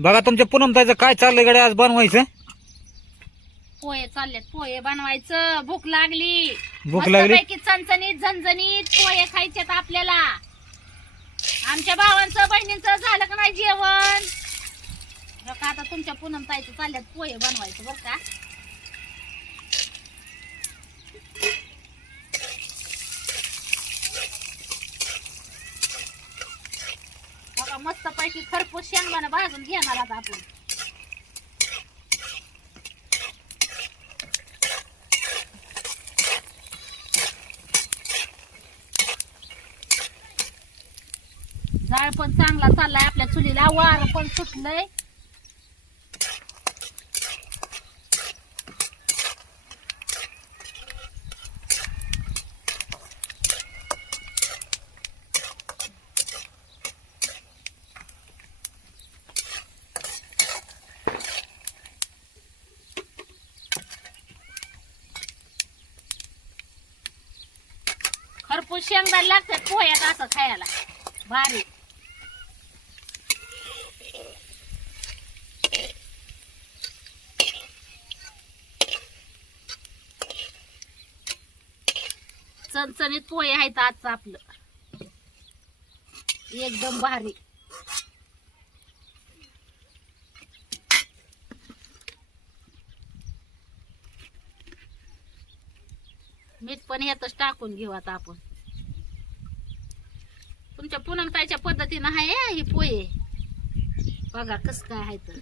बघा तुमच्या पूनमताईचं काय चाललंय गड्या? आज बनवायचं? पोहे चाललेत. पोहे बनवायचं. भूक लागली. भूक लागली? मस्तपैकी चणचणीत झणझणीत पोहे खायचेत आपल्याला. आमच्या भावांचं बहिणींचं झालं का नाही जेवण? बघा आता तुमच्या पूनम ताईचं चालल्यात पोहे बनवायचं बरं का. मस्त पैकी खरपूस शेंगदाणा भाजून घेणार आता आपण. जाळ पण चांगला चाललाय आपल्या चुलीला वार पण सुटलंय. खरपूस लागतात पोह्यात असं खायला. भारी. चणचणीत पोहे आहेत आजचं आपलं. एकदम भारी. मीठ पण ह्यातच टाकून घेऊ आता आपण. तुमच्या पुनमताईच्या पद्धतीनं आहे हे पोहे. बघा कस काय आहे तर.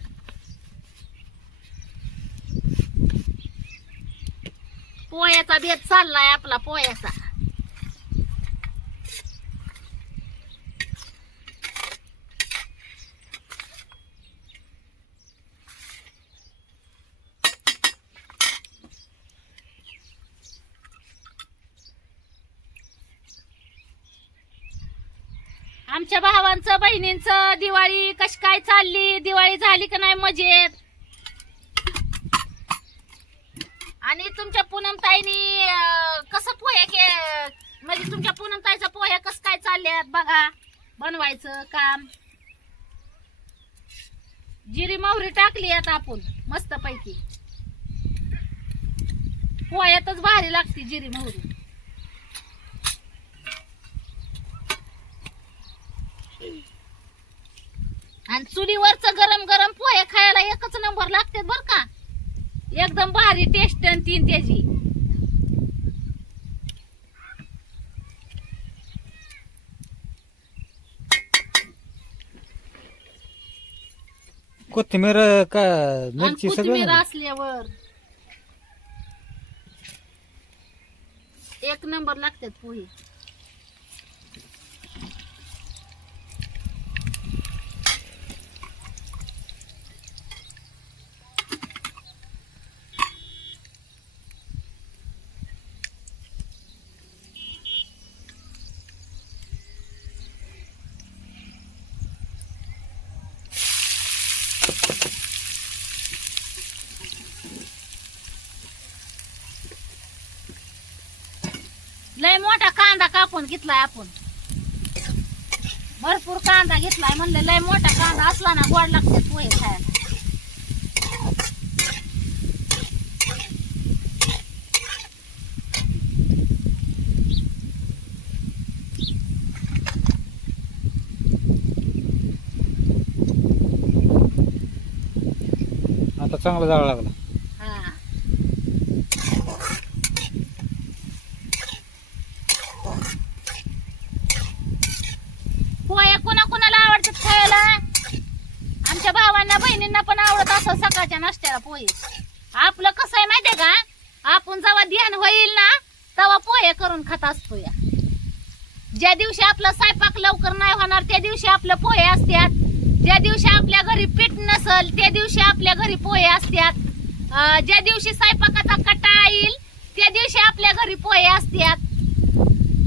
पोह्याचा बेत चाललाय आपला पोह्याचा आमच्या भावांचं बहिणींचं दिवाळी कशी काय चालली? दिवाळी झाली का नाही मजेत? आणि तुमच्या पूनम ताईनी कसं पोहे के म्हणजे तुमच्या पूनम ताईचा पोहे कसं काय चालल्यात बघा? बनवायचं काम. जिरी मोहरी टाकली आता आपण मस्त पैकी पोह्यातच भारी लागते जिरी मोहरी. आणि चुलीवरच गरम गरम पोहे खायला एकच नंबर लागते बर का. एकदम भारी टेस्ट आणि तीन त्याची. कोथिंबीर का मिरची कोथिंबीर सगळं असल्यावर एक नंबर लागतात पोहे लय मोठा कांदा कापून घेतलाय आपण. भरपूर कांदा घेतलाय म्हणलं लय मोठा कांदा असला ना गोड लागते पोहे खायला. आता चांगला जावं लागला हा पोहे कुणा कुणाला आवडतात खायला आमच्या भावांना बहिणींना पण आवडत असं सकाळच्या नाश्त्याला पोहे. आपलं कसं आहे माहितीये का? आपण जेव्हा ध्यान होईल ना तेव्हा पोहे करून खात असतो या. ज्या दिवशी आपला स्वयंपाक लवकर नाही होणार त्या दिवशी आपलं पोहे असतात ज्या दिवशी आपल्या घरी पीठ नसल त्या दिवशी आपल्या घरी पोहे असतात ज्या दिवशी स्वयंपाकाचा कटाळा येईल त्या दिवशी आपल्या घरी पोहे असतात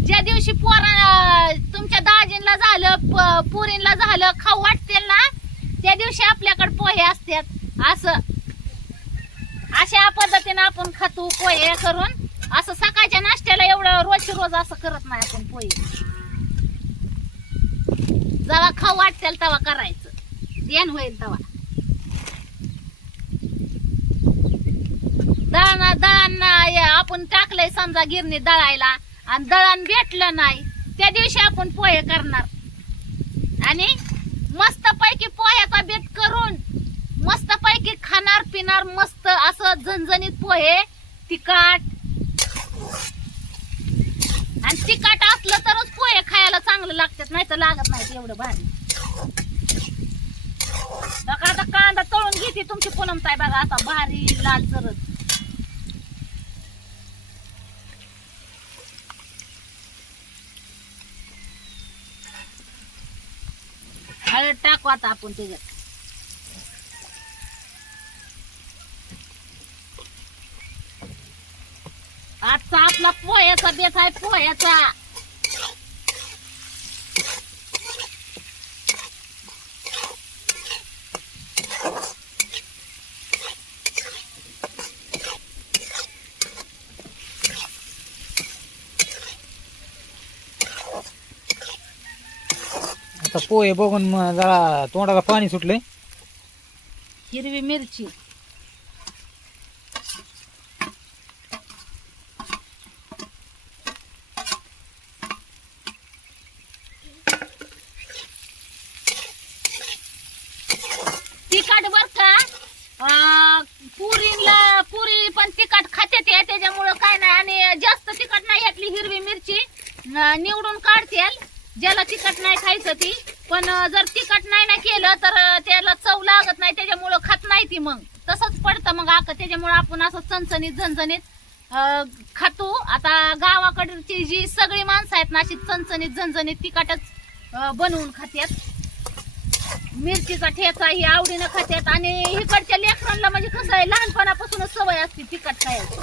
ज्या दिवशी पोरा तुमच्या दाजींला झालं पुरींला झालं खाऊ वाटतील ना त्या दिवशी आपल्याकडे पोहे असतात असं अशा पद्धतीने आपण खातो पोहे करून. असं सकाळच्या नाश्त्याला एवढं रोज रोज असं करत नाही आपण पोहे. जेव्हा खाऊ वाटतेल तेव्हा करायचं. देण होईल तेव्हा दळणा दळांना आपण टाकलंय समजा गिरणी दळायला. आणि दळण भेटलं नाही त्या दिवशी आपण पोहे करणार. आणि मस्त पैकी पोह्याचा बेट करून मस्त पैकी खाणार पिणार मस्त असं झणझणीत पोहे तिखट. आणि तिखट असलं तरच पोहे खायला चांगलं लागतात नाही तर लागत नाही एवढं भारी. आता कांदा तळून घेते तुमची पुनमताय बघा आता भारी लाल सरत हळद टाकू आता आपण त्याच्यात. आजचा आपला पोह्याचा बेत आहे पोह्याचा. आता पोहे बघून जरा तोंडाला पाणी सुटलंय. हिरवी मिरची तिखट बर का अं, पुरीला पुरी पण तिखट खाते ते त्याच्यामुळं काय नाही आणि जास्त तिखट नाही यातली हिरवी मिरची अं, निवडून काढते ज्याला तिखट नाही खायचं ती पण अं, जर तिखट नाही ना केलं तर अं, त्याला चव लागत नाही त्याच्यामुळं खात नाही ती मग. तसंच पडतं मग आक त्याच्यामुळं आपण असं चणचणीत झणझणीत खातो. आता गावाकडची जी सगळी माणसं आहेत ना अशी चणचणीत झणझणीत तिखटच बनवून खात्यात. मिरचीचा ठेचा ही आवडीनं खात्यात. आणि इकडच्या लेकरांना म्हणजे कसं आहे लहानपणापासूनच सवय असते तिखट खायची.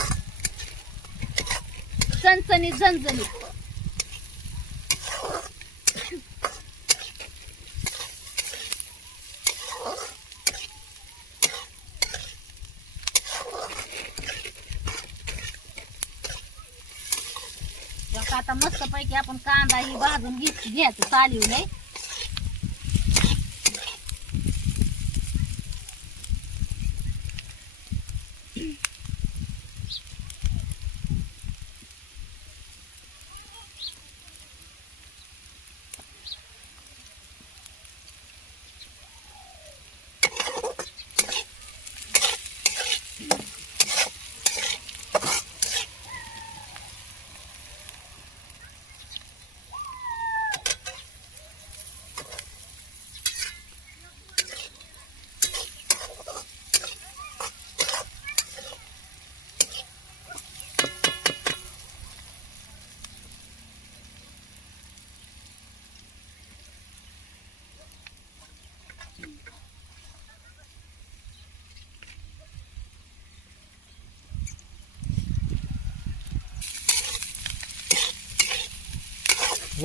चणचणीत झणझणीत. आता मस्त पैकी आपण कांदा ही भाजून घे- घ्यायचं चालवलंय.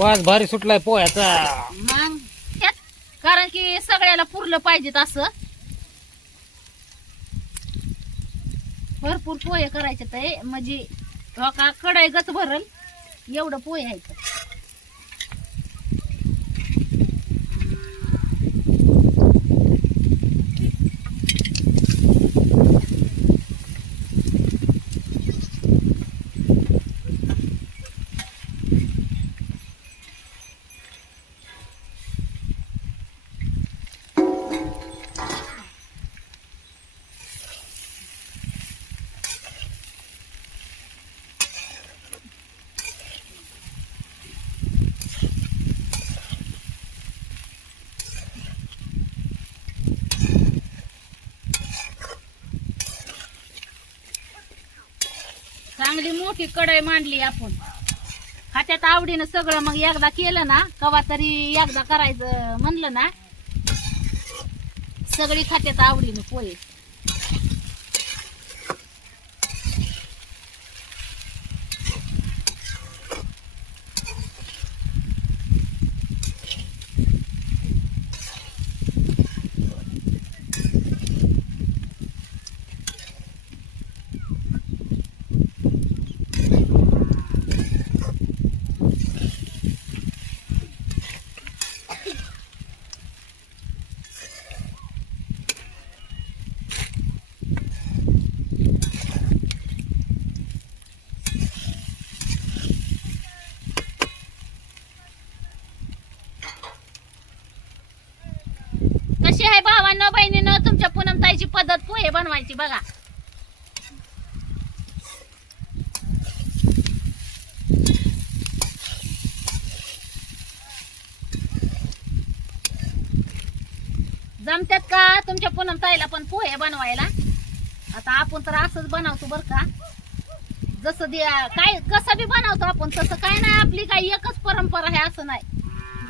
वास भारी सुटलाय पोह्याचा. मग त्यात कारण की सगळ्याला पुरलं पाहिजेत असं. भरपूर पोहे करायचे ते म्हणजे हो का गच भरल एवढं पोहे यायचं चांगली मोठी कढई मांडली आपण. खात्यात आवडीनं सगळं मग एकदा केलं ना कवा तरी एकदा करायचं म्हणलं ना सगळी खात्यात आवडीनं पोहे. जमतात का? तुमच्या पूनम ताईला पण पोहे बनवायला. आता आपण तर असंच बनवतो बरं का. जसं दे काय कसं बी बनवतो आपण तसं काय नाही. आपली काही एकच परंपरा आहे असं नाही.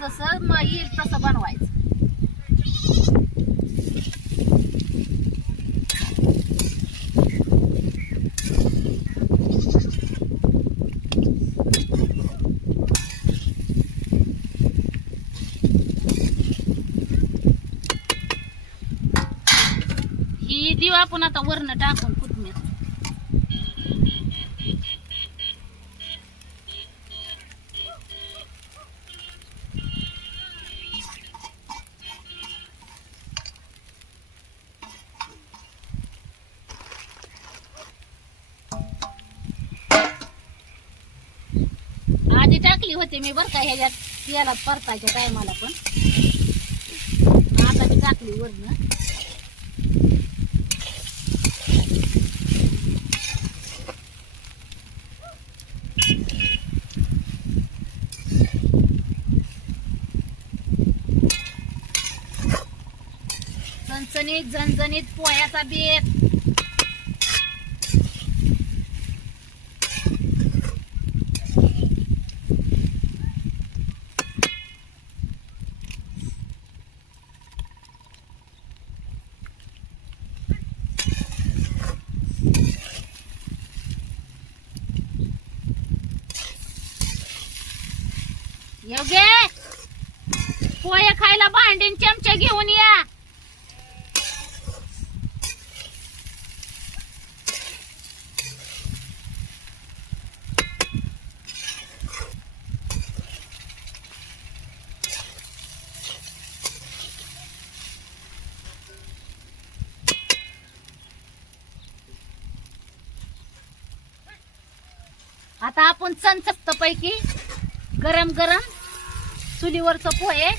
जसं मग येईल तसं बनवायचं ही देऊ आपण आता वरण टाकून कोथमीर आधी टाकली होती मी बरं का ह्याच्यात तेलात परतायच्या टायमाला पण. आता मी टाकली वरण. चणचणीत झणझणीत पोह्याचा बेत योगे पोहे खायला भांडीन चमचे घेऊन या आता आपण चणचक्त पैकी गरम गरम चुलीवरचं पोहे.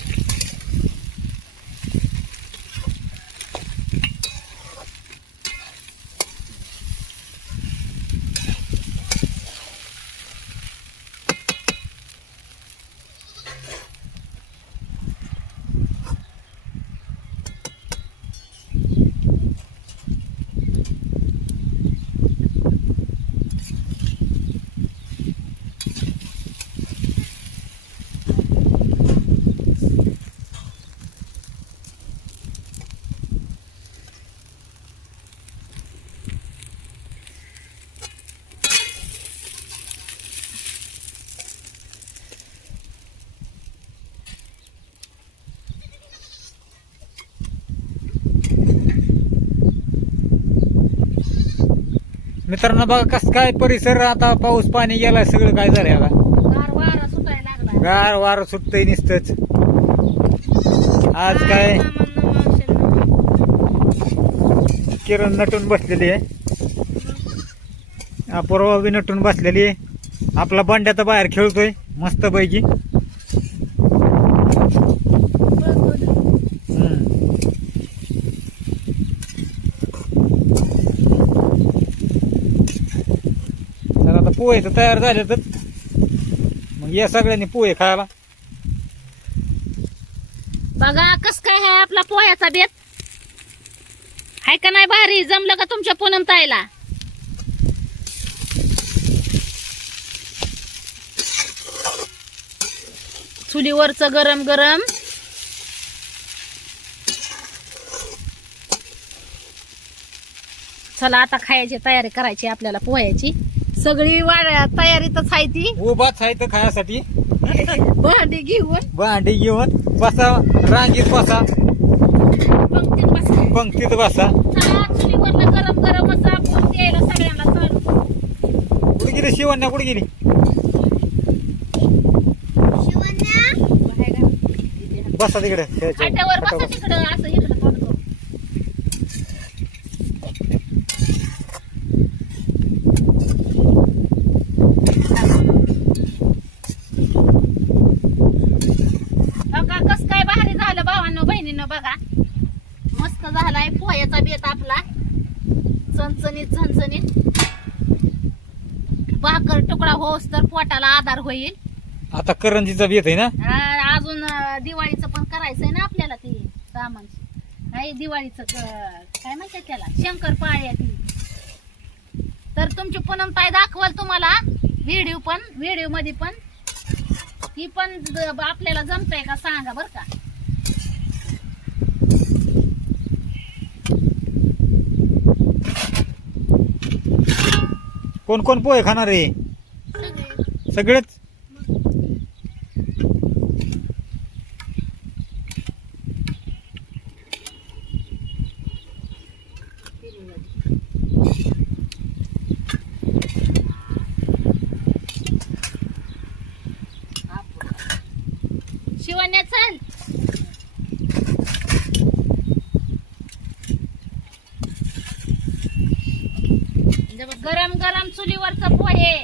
मित्रांनो बघा कस काय परिसर आता. पाऊस पाणी गेलाय सगळं काय झालंय आता? गार वारा सुटायला लागला गार वार सुटतंय नुसतंच. आज काय? किरण नटून बसलेली आहे. अपूर्वा बी नटून बसलेली आहे. आपला बंड्या तर बाहेर खेळतोय मस्त पैकी पोहे तर तयार झाले तर मग या सगळ्यांनी पोहे खायला. बघा कस काय आहे आपला पोह्याचा बेत? हाय का नाही भारी? जमलं का तुमच्या पूनम ताईला? चुलीवरचं गरम गरम. चला आता खायची तयारी करायची आपल्याला पोह्याची. सगळी वाड्या तयारीतच आहे ती. उभाच आहे तर खायासाठी. भांडी घेऊन. भांडी घेऊन बसा रांगीत बसा. पंक्तीत बसा. पंक्तीत बसा. चला गरम गरम असं आपण द्यायला सगळ्यांना चालू. कुठे गेली शिवण्या? कुठे गेली? बसा तिकडे. बसा. तिकडं असं इकडं तोंड करून. बघा कस काय भारी झालं भावांनो बहिणीनं बघा मस्त झालाय पोह्याचा बेत आपला चणचणीत झणझणीत भाकर तुकडा होस तर पोटाला आधार होईल? आता करंजीचा बेत आहे ना? अजून अं, दिवाळीचं पण करायचंय ना आपल्याला ते सामान नाही दिवाळीचं क- काय म्हणतात त्याला? शंकर पाळ्या ती. तर तुमची पूनम ताई दाखवाल तुम्हाला. व्हिडिओ पण व्हिडिओमध्ये पण. ती पण ज- आपल्याला जमतंय का सांगा बर का? कोण कोण पोहे खाणार आहे? सगळेच शिवण्या चल गरम गरम चुलीवरचं पोहे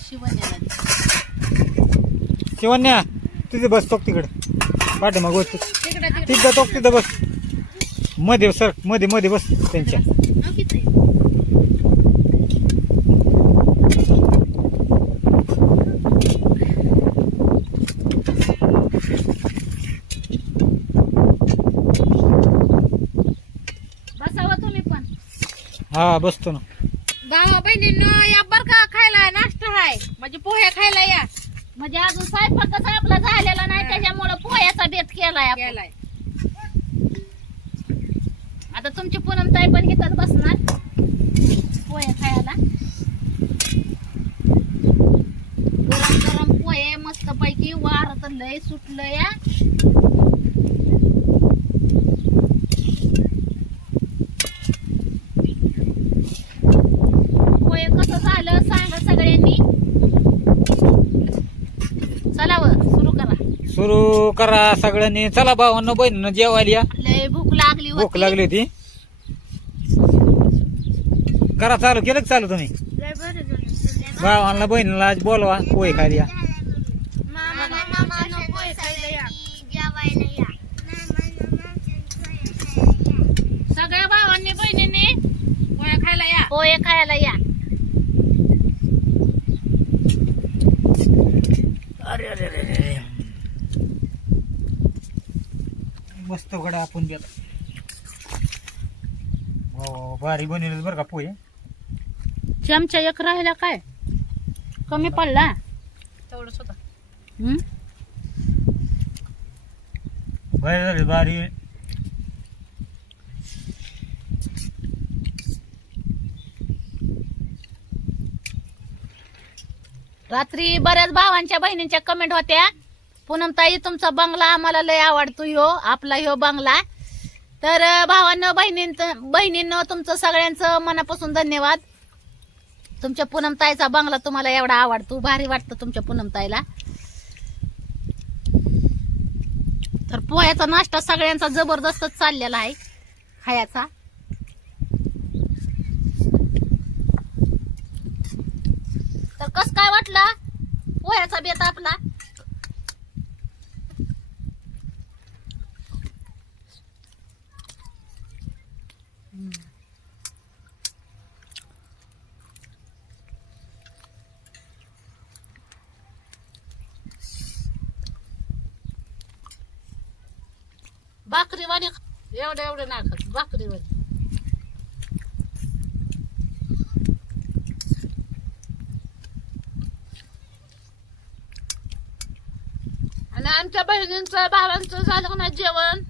शिवण्याला दे. शिवन्या तिथे बस तोक तिकडं. पाठी मग तिकडं तिथं तोक तिथं बस. मध्ये सरमध्ये मध्ये बस त्यांच्या. हो? बसावा तुम्ही पण. हा बसतो ना. भावा बहिणींनो या बर का खायला नाश्ता आहे म्हणजे पोहे खायला या. म्हणजे अजून स्वयंपाकच आपला झालेला नाही त्याच्यामुळं पोह्याचा बेत केलाय आपण. केलाय. आता तुमची पूनम ताई पण इथंच बसणार. पोहे खायला. गरम गरम पोहे मस्त पैकी वार तर लय सुटलं या पोहे कसं झालं सांगा सगळ्यांनी चला व सुरू करा सुरू करा सगळ्यांनी. चला भावांना बहिणीनं जेवायला या. लय भूक लागली भूक होती. लागली होती. करा चालू केलं का चालू तुम्ही? भावांना बहिणीला आज बोलवा पोहे खायला या सगळ्या भावांनी बहिणींनी पोहे खायला या पोहे खायला या अरे अरे अरे अरे मस्त कडा आपण बी आता. हो भारी बनवलं बरं का पोहे. चमचा एक राहिला काय? कमी पडला? तेवढंच होतं. हम्म? भारी झाले भारी. रात्री बऱ्याच भावांच्या बहिणींच्या कमेंट होत्या. पूनम ताई तुमचा बंगला आम्हाला लय आवडतो ह्यो आपला ह्यो बंगला. तर भावांना भावांनो बहिणीं बहिणींनो तुमचं सगळ्यांचं मनापासून धन्यवाद. तुमच्या पूनम ताईचा बंगला तुम्हाला एवढा आवडतो भारी वाटतं तुमच्या पूनम ताईला. तर पोह्याचा नाश्ता सगळ्यांचा जबरदस्तच चाललेला आहे खायचा. तर कस काय वाटला? पोह्याचा बेत आपला. भाकरीवाणी एवढं एवढं नाखत भाकरीवाणी. आणि आमच्या बहिणींचं भावांचं झालं ना जेवण?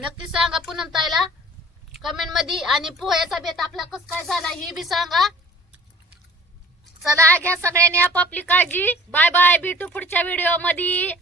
नक्की सांगा पूनम ताईला. कमेंटमध्ये आणि पोह्याचा बेत आपला कस काय झाला हे बी सांगा. चला घ्या सगळ्यांनी आपापली काळजी. बाय बाय भेटू पुढच्या व्हिडिओमध्ये.